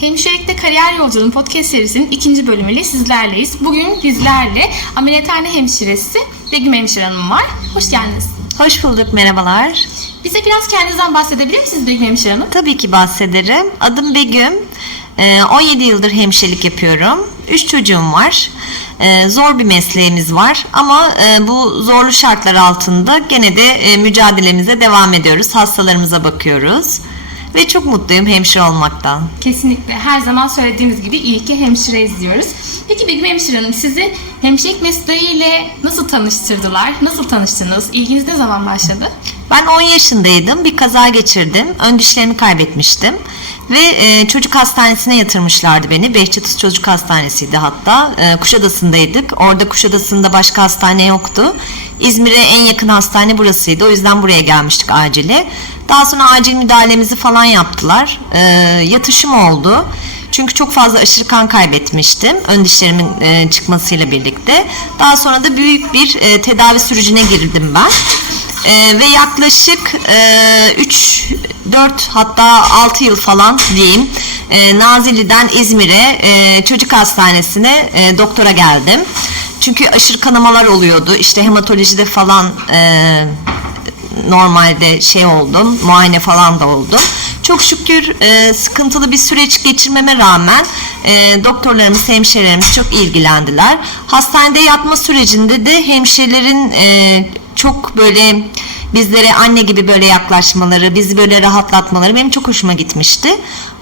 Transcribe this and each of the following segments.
Hemşirelikte Kariyer Yolculuğun podcast serisinin ikinci bölümüyle sizlerleyiz. Bugün bizlerle ameliyathane hemşiresi Begüm Hemşire Hanım var. Hoş geldiniz. Hoş bulduk, merhabalar. Bize biraz kendinizden bahsedebilir misiniz Begüm Hemşire Hanım? Tabii ki bahsederim. Adım Begüm. Ee, 17 yıldır hemşirelik yapıyorum. 3 çocuğum var. Ee, Zor bir mesleğimiz var ama e, bu zorlu şartlar altında gene de e, mücadelemize devam ediyoruz. Hastalarımıza bakıyoruz. Ve çok mutluyum hemşire olmaktan. Kesinlikle her zaman söylediğimiz gibi iyi ki hemşireyiz diyoruz. Peki Begüm Hemşire Hanım sizi hemşirelik mesleğiyle nasıl tanıştırdılar? Nasıl tanıştınız? İlginiz ne zaman başladı? Ben 10 yaşındaydım. Bir kaza geçirdim. Ön dişlerimi kaybetmiştim. Ve e, çocuk hastanesine yatırmışlardı beni. Behçetuz Çocuk Hastanesi'ydi hatta. E, Kuşadası'ndaydık. Orada Kuşadası'nda başka hastane yoktu. İzmir'e en yakın hastane burasıydı. O yüzden buraya gelmiştik acile. Daha sonra acil müdahalemizi falan yaptılar. E, yatışım oldu. Çünkü çok fazla aşırı kan kaybetmiştim ön dişlerimin e, çıkmasıyla birlikte. Daha sonra da büyük bir e, tedavi sürecine girdim ben. Ee, ve yaklaşık e, 3 4 hatta 6 yıl falan diyeyim e, Nazilli'den İzmir'e e, çocuk hastanesine e, doktora geldim. Çünkü aşırı kanamalar oluyordu. İşte hematolojide falan e, normalde şey oldum. Muayene falan da oldum. Çok şükür e, sıkıntılı bir süreç geçirmeme rağmen e, doktorlarımız, hemşirelerimiz çok ilgilendiler. Hastanede yatma sürecinde de hemşirelerin e, çok böyle bizlere anne gibi böyle yaklaşmaları, bizi böyle rahatlatmaları benim çok hoşuma gitmişti.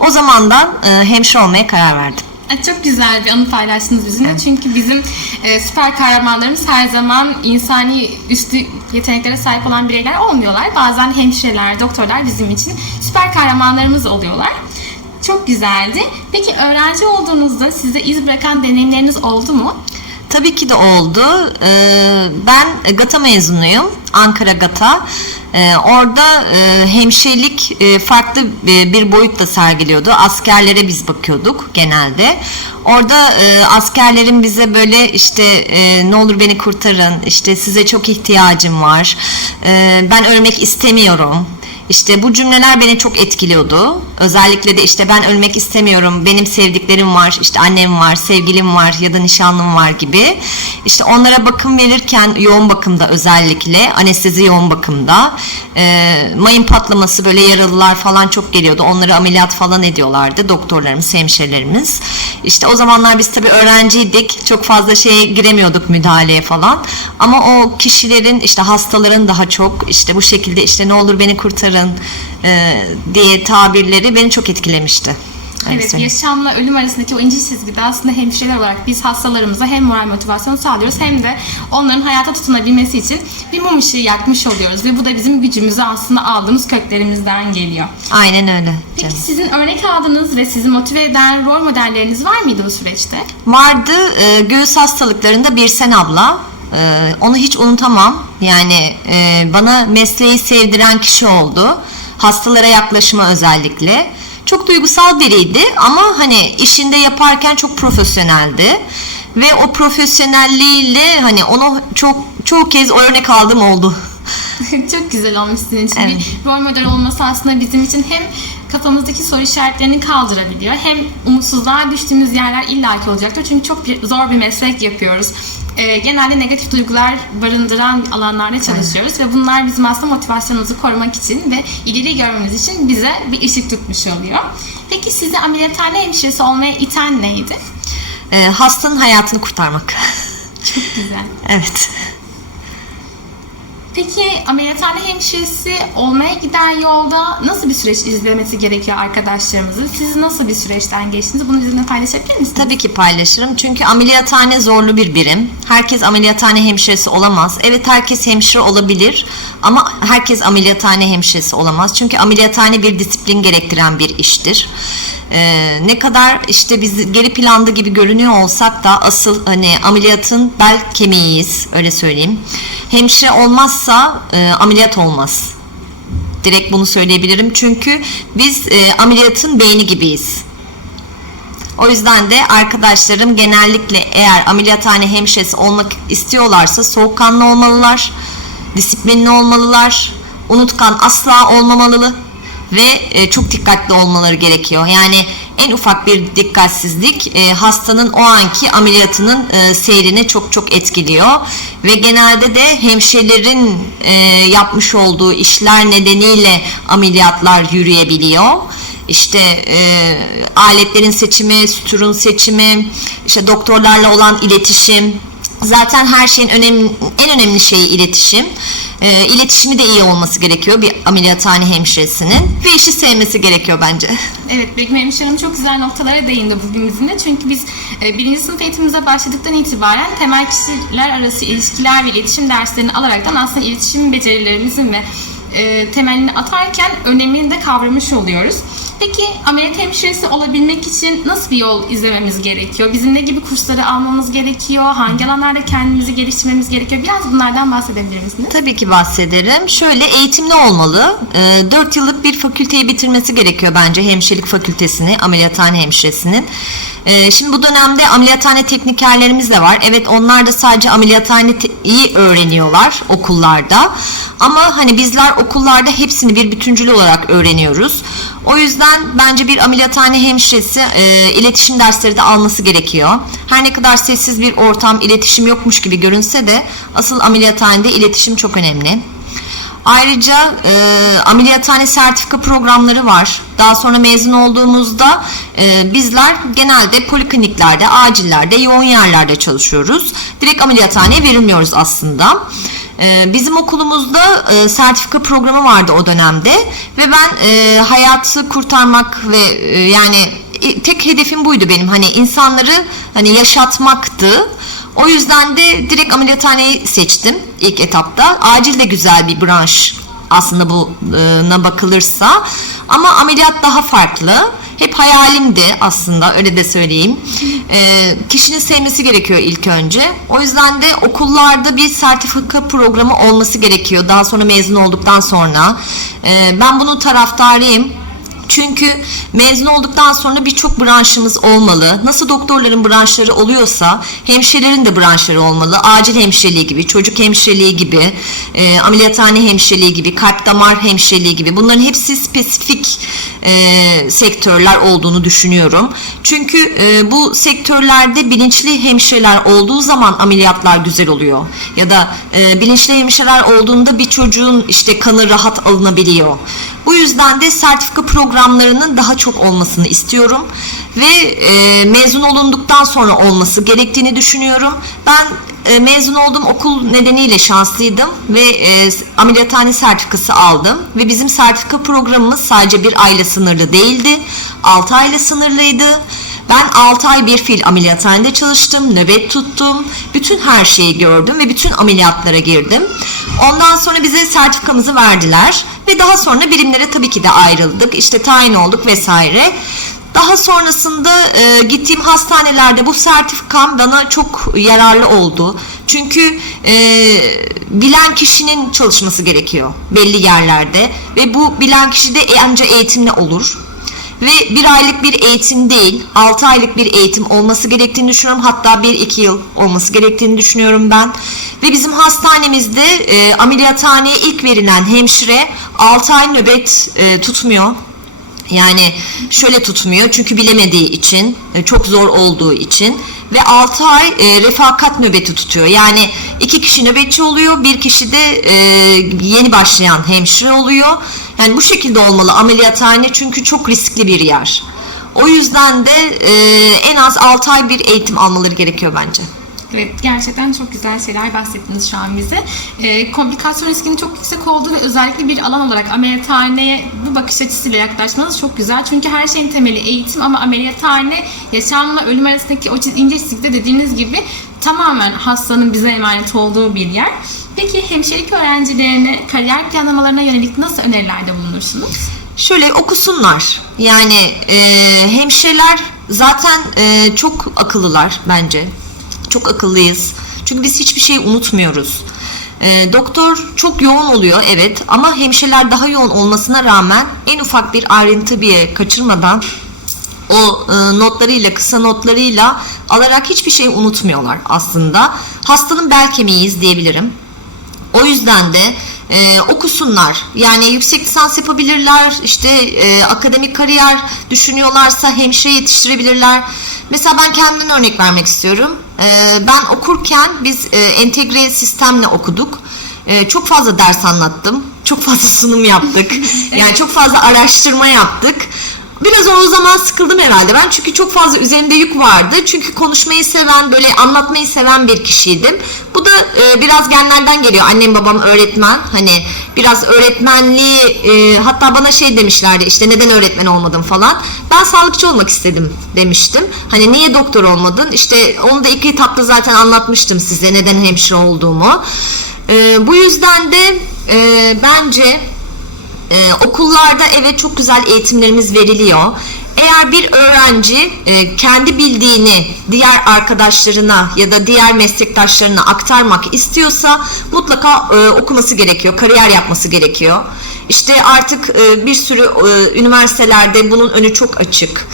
O zamandan e, hemşire olmaya karar verdim. Ay, Çok güzel bir anı paylaştınız bizimle. Çünkü bizim e, süper kahramanlarımız her zaman insani üstü yeteneklere sahip olan bireyler olmuyorlar. Bazen hemşireler, doktorlar bizim için süper kahramanlarımız oluyorlar. Çok güzeldi. Peki öğrenci olduğunuzda size iz bırakan deneyimleriniz oldu mu? Tabii ki de oldu. Ee, ben GATA mezunuyum. Ankara GATA. Ee, orada e, hemşirelik e, farklı e, bir boyutta sergiliyordu. Askerlere biz bakıyorduk genelde. Orada askerlerin bize böyle işte ne olur beni kurtarın, işte size çok ihtiyacım var, ben ölmek istemiyorum. İşte bu cümleler beni çok etkiliyordu. Özellikle de işte ben ölmek istemiyorum, benim sevdiklerim var, işte annem var, sevgilim var ya da nişanlım var gibi. İşte onlara bakım verirken yoğun bakımda özellikle, anestezi yoğun bakımda, e, mayın patlaması böyle yaralılar falan çok geliyordu. Onları ameliyat falan ediyorlardı doktorlarımız, hemşirelerimiz. İşte o zamanlar biz tabii öğrenciydik. Çok fazla şeye giremiyorduk müdahaleye falan. Ama o kişilerin işte hastaların daha çok işte bu şekilde işte ne olur beni kurtarın e, diye tabirleri beni çok etkilemişti. Öyle Evet, söyleyeyim. yaşamla ölüm arasındaki o ince çizgide aslında hemşireler olarak biz hastalarımıza hem moral motivasyonu sağlıyoruz hem de onların hayata tutunabilmesi için bir mum ışığı yakmış oluyoruz ve bu da bizim gücümüzü aslında aldığımız köklerimizden geliyor. Aynen öyle. Peki canım. sizin örnek aldığınız ve sizi motive eden rol modelleriniz var mıydı bu süreçte? Vardı e, göğüs hastalıklarında Birsen abla. E, onu hiç unutamam. Yani e, bana mesleği sevdiren kişi oldu. Hastalara yaklaşımı özellikle. Çok duygusal biriydi ama hani işinde yaparken çok profesyoneldi. Ve o profesyonelliğiyle hani onu çok çoğu kez örnek aldığım oldu. Çok güzel olmuş sizin için. Evet. Bir rol model olması aslında bizim için hem kafamızdaki soru işaretlerini kaldırabiliyor hem umutsuzluğa düştüğümüz yerler illaki olacaktır. Çünkü çok zor bir meslek yapıyoruz. Ee, genelde negatif duygular barındıran alanlarda çalışıyoruz ve bunlar bizim aslında motivasyonumuzu korumak için ve ileri görmemiz için bize bir ışık tutmuş oluyor. Peki sizi ameliyathane hemşiresi olmaya iten neydi? E, hastanın hayatını kurtarmak. Çok güzel. evet. Peki ameliyathane hemşiresi olmaya giden yolda nasıl bir süreç izlemesi gerekiyor arkadaşlarımızın? Siz nasıl bir süreçten geçtiniz? Bunu bizimle paylaşabilir misiniz? Tabii ki paylaşırım. Çünkü ameliyathane zorlu bir birim. Herkes ameliyathane hemşiresi olamaz. Evet herkes hemşire olabilir ama herkes ameliyathane hemşiresi olamaz. Çünkü ameliyathane bir disiplin gerektiren bir iştir. Ee, ne kadar işte biz geri planda gibi görünüyor olsak da asıl hani ameliyatın bel kemiğiyiz öyle söyleyeyim. Hemşire olmazsa e, ameliyat olmaz. Direkt bunu söyleyebilirim. Çünkü biz e, ameliyatın beyni gibiyiz. O yüzden de arkadaşlarım genellikle eğer ameliyathane hemşiresi olmak istiyorlarsa soğukkanlı olmalılar, disiplinli olmalılar, unutkan asla olmamalı ve e, çok dikkatli olmaları gerekiyor. Yani En ufak bir dikkatsizlik e, hastanın o anki ameliyatının e, seyrini çok çok etkiliyor ve genelde de hemşirelerin e, yapmış olduğu işler nedeniyle ameliyatlar yürüyebiliyor. İşte e, aletlerin seçimi, süturun seçimi, işte doktorlarla olan iletişim. Zaten her şeyin önemli, en önemli şeyi iletişim. E, iletişimi de iyi olması gerekiyor bir ameliyathane hemşiresinin ve işi sevmesi gerekiyor bence. Evet, Begüm Hemşire'm çok güzel noktalara değindi bugün bizimle. Çünkü biz e, birinci sınıf eğitimimize başladıktan itibaren temel kişiler arası ilişkiler ve iletişim derslerini alaraktan aslında iletişim becerilerimizin ve e, temelini atarken önemini de kavramış oluyoruz. Peki ameliyat hemşiresi olabilmek için nasıl bir yol izlememiz gerekiyor? Bizim ne gibi kursları almamız gerekiyor? Hangi alanlarda kendimizi geliştirmemiz gerekiyor? Biraz bunlardan bahsedebilir misiniz? Tabii ki bahsederim. Şöyle eğitimli olmalı. E, 4 yıllık bir fakülteyi bitirmesi gerekiyor bence hemşirelik fakültesini, ameliyathane hemşiresinin. E, şimdi bu dönemde ameliyathane teknikerlerimiz de var. Evet onlar da sadece ameliyathaneyi öğreniyorlar okullarda. Ama hani bizler okullarda hepsini bir bütüncül olarak öğreniyoruz. O yüzden bence bir ameliyathane hemşiresi e, iletişim dersleri de alması gerekiyor. Her ne kadar sessiz bir ortam, iletişim yokmuş gibi görünse de asıl ameliyathanede iletişim çok önemli. Ayrıca e, ameliyathane sertifika programları var. Daha sonra mezun olduğumuzda e, bizler genelde polikliniklerde, acillerde, yoğun yerlerde çalışıyoruz. Direkt ameliyathaneye verilmiyoruz aslında. E, bizim okulumuzda e, sertifika programı vardı o dönemde ve ben e, hayatı kurtarmak ve e, yani tek hedefim buydu benim hani insanları hani yaşatmaktı. O yüzden de direkt ameliyathaneyi seçtim ilk etapta. Acil de güzel bir branş aslında buna bakılırsa. Ama ameliyat daha farklı. Hep hayalimdi aslında öyle de söyleyeyim. Ee, kişinin sevmesi gerekiyor ilk önce. O yüzden de okullarda bir sertifika programı olması gerekiyor. Daha sonra mezun olduktan sonra. Ee, ben bunun taraftarıyım. Çünkü mezun olduktan sonra birçok branşımız olmalı. Nasıl doktorların branşları oluyorsa hemşirelerin de branşları olmalı. Acil hemşireliği gibi, çocuk hemşireliği gibi, e, ameliyathane hemşireliği gibi, kalp damar hemşireliği gibi bunların hepsi spesifik e, sektörler olduğunu düşünüyorum. Çünkü e, bu sektörlerde bilinçli hemşireler olduğu zaman ameliyatlar güzel oluyor. Ya da e, bilinçli hemşireler olduğunda bir çocuğun işte kanı rahat alınabiliyor. Bu yüzden de sertifika programlarının daha çok olmasını istiyorum ve e, mezun olunduktan sonra olması gerektiğini düşünüyorum. Ben e, mezun olduğum okul nedeniyle şanslıydım ve e, ameliyathane sertifikası aldım ve bizim sertifika programımız sadece bir ayla sınırlı değildi. 6 ayla sınırlıydı. Ben 6 ay bir fil ameliyathanede çalıştım, nöbet tuttum, bütün her şeyi gördüm ve bütün ameliyatlara girdim. Ondan sonra bize sertifikamızı verdiler ve daha sonra birimlere tabii ki de ayrıldık. İşte tayin olduk vesaire. Daha sonrasında e, gittiğim hastanelerde bu sertifikam bana çok yararlı oldu. Çünkü e, bilen kişinin çalışması gerekiyor belli yerlerde ve bu bilen kişi de ancak eğitimli olur ve bir aylık bir eğitim değil 6 aylık bir eğitim olması gerektiğini düşünüyorum. Hatta 1-2 yıl olması gerektiğini düşünüyorum ben. Ve bizim hastanemizde e, ameliyathaneye ilk verilen hemşire 6 ay nöbet e, tutmuyor yani şöyle tutmuyor çünkü bilemediği için, e, çok zor olduğu için ve 6 ay e, refakat nöbeti tutuyor. Yani iki kişi nöbetçi oluyor, bir kişi de e, yeni başlayan hemşire oluyor. Yani bu şekilde olmalı ameliyathane çünkü çok riskli bir yer. O yüzden de e, en az 6 ay bir eğitim almaları gerekiyor bence. Evet, gerçekten çok güzel şeyler bahsettiniz şu an bize. Ee, komplikasyon riskinin çok yüksek olduğu ve özellikle bir alan olarak ameliyathaneye bu bakış açısıyla yaklaşmanız çok güzel. Çünkü her şeyin temeli eğitim ama ameliyathane yaşamla ölüm arasındaki o ince çizgide dediğiniz gibi tamamen hastanın bize emanet olduğu bir yer. Peki hemşirelik öğrencilerine kariyer planlamalarına yönelik nasıl önerilerde bulunursunuz? Şöyle okusunlar. Yani e, hemşireler zaten e, çok akıllılar bence. Çok akıllıyız. Çünkü biz hiçbir şey unutmuyoruz. E, doktor çok yoğun oluyor evet ama hemşireler daha yoğun olmasına rağmen en ufak bir ayrıntı bir kaçırmadan o e, notlarıyla kısa notlarıyla alarak hiçbir şey unutmuyorlar aslında. Hastanın bel kemiğiyiz diyebilirim. O yüzden de e, okusunlar. Yani yüksek lisans yapabilirler, işte e, akademik kariyer düşünüyorlarsa hemşire yetiştirebilirler. Mesela ben kendimden örnek vermek istiyorum. E, ben okurken biz e, entegre sistemle okuduk. E, çok fazla ders anlattım. Çok fazla sunum yaptık. Yani çok fazla araştırma yaptık. Biraz o zaman sıkıldım herhalde ben çünkü çok fazla üzerinde yük vardı. Çünkü konuşmayı seven, böyle anlatmayı seven bir kişiydim. Bu da e, biraz genlerden geliyor. Annem babam öğretmen. Hani biraz öğretmenliği e, hatta bana şey demişlerdi işte neden öğretmen olmadın falan. Ben sağlıkçı olmak istedim demiştim. Hani niye doktor olmadın? İşte onu da iki etapta zaten anlatmıştım size neden hemşire olduğumu. E, bu yüzden de e, bence ee, okullarda evet çok güzel eğitimlerimiz veriliyor. Eğer bir öğrenci e, kendi bildiğini diğer arkadaşlarına ya da diğer meslektaşlarına aktarmak istiyorsa mutlaka e, okuması gerekiyor, kariyer yapması gerekiyor. İşte artık e, bir sürü e, üniversitelerde bunun önü çok açık.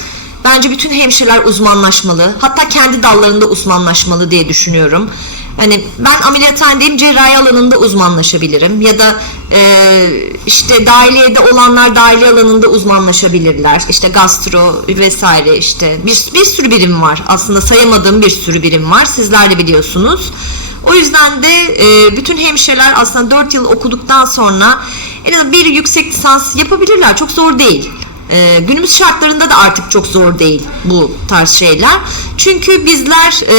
Bence bütün hemşireler uzmanlaşmalı. Hatta kendi dallarında uzmanlaşmalı diye düşünüyorum. Hani ben ameliyathanedeyim cerrahi alanında uzmanlaşabilirim ya da e, işte dahiliyede olanlar dahiliye alanında uzmanlaşabilirler. İşte gastro vesaire işte bir, bir sürü birim var. Aslında sayamadığım bir sürü birim var. Sizler de biliyorsunuz. O yüzden de e, bütün hemşireler aslında 4 yıl okuduktan sonra en azından bir yüksek lisans yapabilirler. Çok zor değil. Ee, günümüz şartlarında da artık çok zor değil bu tarz şeyler. Çünkü bizler e,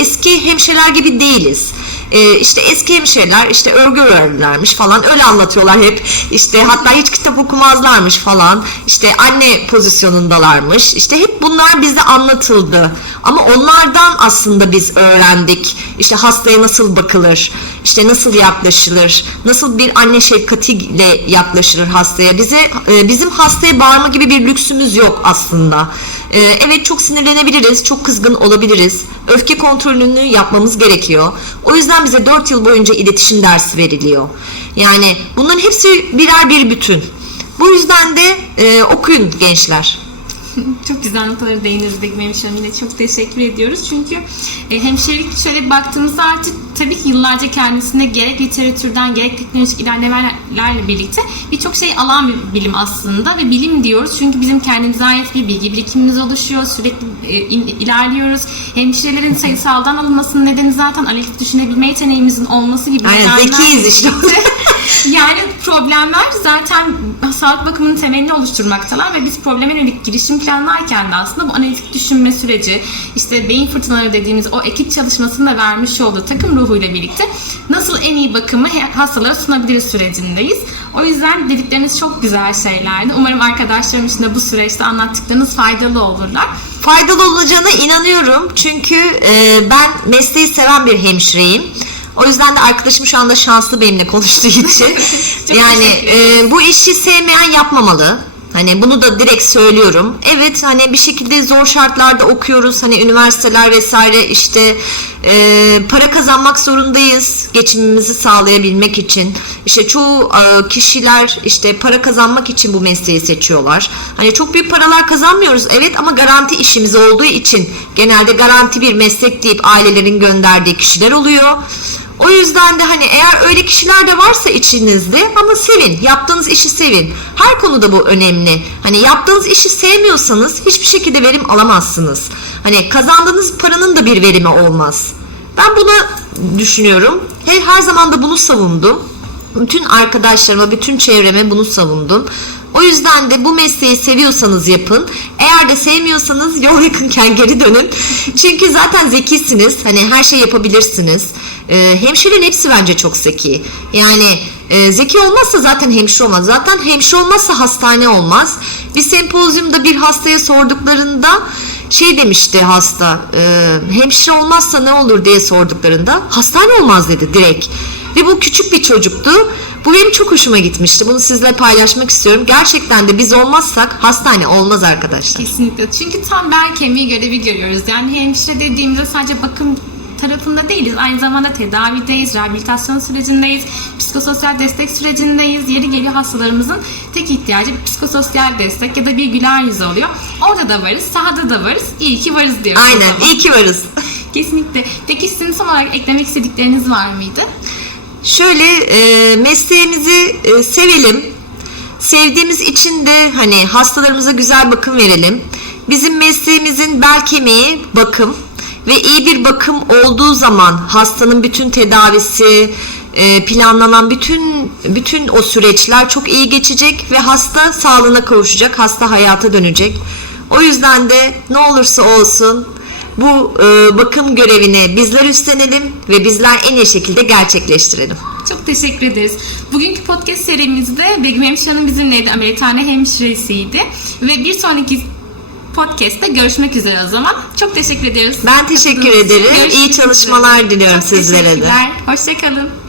eski hemşireler gibi değiliz. E, işte eski hemşireler işte örgü örerlermiş falan öyle anlatıyorlar hep. İşte hatta hiç kitap okumazlarmış falan. İşte anne pozisyonundalarmış. İşte hep bunlar bize anlatıldı. Ama onlardan aslında biz öğrendik. İşte hastaya nasıl bakılır, işte nasıl yaklaşılır, nasıl bir anne şefkatiyle yaklaşılır hastaya. Bize e, bizim hastaya bağırma gibi bir lüksümüz yok aslında. E, evet çok sinirlenebiliriz, çok kızgın olabiliriz. Öfke kontrolünü yapmamız gerekiyor. O yüzden bize 4 yıl boyunca iletişim dersi veriliyor. Yani bunların hepsi birer bir bütün. Bu yüzden de e, okuyun gençler. Çok güzel noktalara değindiniz Begüm Hemşire Hanım. Yine çok teşekkür ediyoruz. Çünkü e, hemşirelik şöyle baktığımızda artık tabii ki yıllarca kendisine gerek literatürden gerek teknolojik ilerlemelerle birlikte birçok şey alan bir bilim aslında ve bilim diyoruz çünkü bizim kendimize ait bir bilgi birikimimiz oluşuyor. Sürekli e, in- ilerliyoruz. Hemşirelerin sayısaldan alınmasının nedeni zaten analitik düşünebilme yeteneğimizin olması gibi. Aynen zekiyiz işte. yani problemler zaten sağlık bakımının temelini oluşturmaktalar ve biz probleme yönelik girişim planlarken de aslında bu analitik düşünme süreci, işte beyin fırtınaları dediğimiz o ekip çalışmasının da vermiş olduğu takım ruhuyla birlikte nasıl en iyi bakımı hastalara sunabiliriz sürecindeyiz. O yüzden dedikleriniz çok güzel şeylerdi. Umarım arkadaşlarım için de bu süreçte anlattıklarınız faydalı olurlar. faydalı olacağına inanıyorum. Çünkü e, ben mesleği seven bir hemşireyim. O yüzden de arkadaşım şu anda şanslı benimle konuştuğu için. Yani e, bu işi sevmeyen yapmamalı. Hani bunu da direkt söylüyorum. Evet hani bir şekilde zor şartlarda okuyoruz. Hani üniversiteler vesaire işte e, para kazanmak zorundayız geçimimizi sağlayabilmek için. İşte çoğu e, kişiler işte para kazanmak için bu mesleği seçiyorlar. Hani çok büyük paralar kazanmıyoruz evet ama garanti işimiz olduğu için genelde garanti bir meslek deyip ailelerin gönderdiği kişiler oluyor. O yüzden de hani eğer öyle kişiler de varsa içinizde ama sevin. Yaptığınız işi sevin. Her konuda bu önemli. Hani yaptığınız işi sevmiyorsanız hiçbir şekilde verim alamazsınız. Hani kazandığınız paranın da bir verimi olmaz. Ben buna düşünüyorum. Her, her zaman da bunu savundum. Bütün arkadaşlarıma, bütün çevreme bunu savundum. O yüzden de bu mesleği seviyorsanız yapın. Eğer de sevmiyorsanız yol yakınken geri dönün. Çünkü zaten zekisiniz. Hani her şey yapabilirsiniz. Ee, hemşirenin hepsi bence çok zeki. Yani e, zeki olmazsa zaten hemşire olmaz. Zaten hemşire olmazsa hastane olmaz. Bir sempozyumda bir hastaya sorduklarında şey demişti hasta. e, hemşire olmazsa ne olur diye sorduklarında hastane olmaz dedi direkt. Ve bu küçük bir çocuktu. Bu benim çok hoşuma gitmişti. Bunu sizle paylaşmak istiyorum. Gerçekten de biz olmazsak hastane olmaz arkadaşlar. Kesinlikle. Çünkü tam bel kemiği görevi görüyoruz. Yani hemşire dediğimizde sadece bakım tarafında değiliz. Aynı zamanda tedavideyiz, rehabilitasyon sürecindeyiz, psikososyal destek sürecindeyiz. Yeri geliyor hastalarımızın tek ihtiyacı bir psikososyal destek ya da bir güler yüz oluyor. Orada da varız, sahada da varız. İyi ki varız diyoruz. Aynen. iyi ki varız. Kesinlikle. Peki sizin son olarak eklemek istedikleriniz var mıydı? Şöyle e, mesleğimizi e, sevelim. Sevdiğimiz için de hani hastalarımıza güzel bakım verelim. Bizim mesleğimizin bel kemiği bakım ve iyi bir bakım olduğu zaman hastanın bütün tedavisi, e, planlanan bütün bütün o süreçler çok iyi geçecek ve hasta sağlığına kavuşacak, hasta hayata dönecek. O yüzden de ne olursa olsun bu e, bakım görevini bizler üstlenelim ve bizler en iyi şekilde gerçekleştirelim. Çok teşekkür ederiz. Bugünkü podcast serimizde Begüm Hemşire Hanım bizimleydi. Ameliyatane hemşiresiydi. Ve bir sonraki podcast'te görüşmek üzere o zaman. Çok teşekkür ediyoruz. Ben teşekkür ederim. Görüşmek İyi üzere. çalışmalar diliyorum Çok sizlere de. Hoşçakalın.